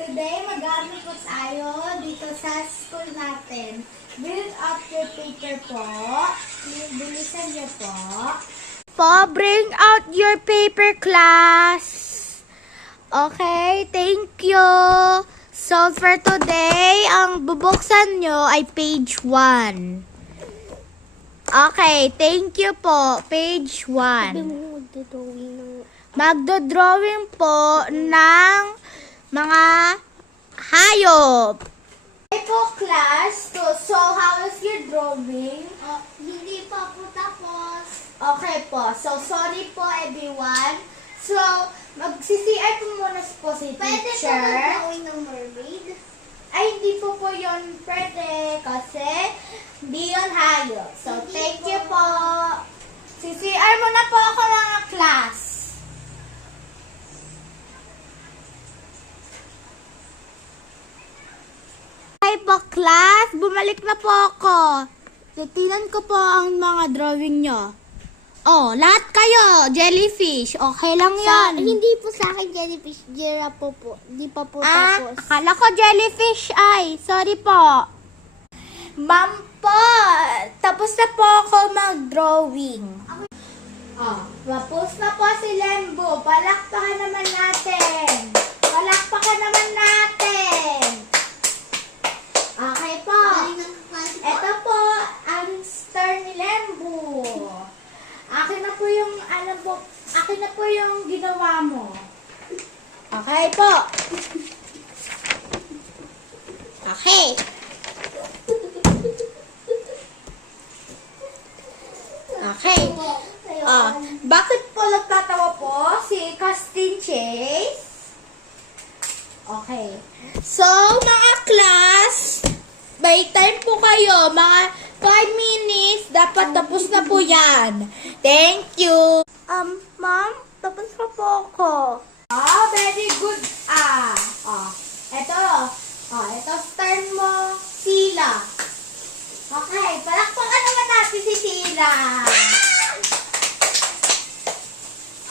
Today, mag-aaral po tayo dito sa school natin. Build up your paper po. Bilisan niyo po. Bring out your paper, class. Okay, thank you. So, for today, ang bubuksan nyo ay page 1. Okay, thank you po. Page 1. Magdo-drawing po ng mga hayop. Okay po, class. So, how was your drawing? Hindi pa po tapos. Okay po. So, sorry po, everyone. So, mag-CCI po muna po si Pwede po teacher. mag-drawing ng mermaid? Ay, hindi po yun pwede kasi hindi yun hayop. So, Hindi thank po. you po. CCR muna po ako ng class. Hi po, class. Bumalik na po ako. Titinan ko po ang mga drawing nyo. Oh, lahat kayo. Jellyfish. Okay lang yan. Hindi po sa akin jellyfish. Giraffe po. Hindi pa po tapos. Akala ko jellyfish ay. Sorry po. Ma'am po, tapos na po ako mag-drawing. Tapos na po si Lembo. Palakpakan naman natin. Palakpakan naman natin. Okay po. Ito po, ang star ni Lembo. Akin na po yung ginawa mo. Okay po. Okay. Okay. Bakit po nagtatawa po si Castin Chase? Okay. So, mga class, may time po kayo. Mga 5 minutes, dapat tapos na po yan. Thank you. Ma'am, tapos na po ako. Very good. Ito start mo, Sila. Okay, palakpakan naman natin si Sila.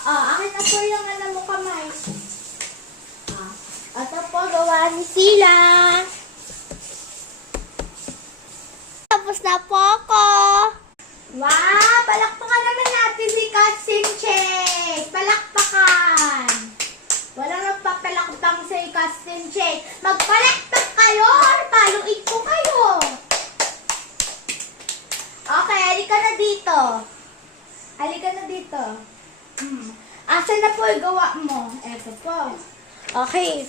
Akin na po yung mo kamay. Ito po, gawa ni Sila. Tapos na po ako. Wow, palakpakan naman natin si Castin Chase. Palakpakan. Walang nagpapalakpang si Castin Chase. Magpalakpak kayo. Paluin ko kayo. Okay, halika na dito. Halika na dito. Asan na po yung gawa mo? Eto po. Okay,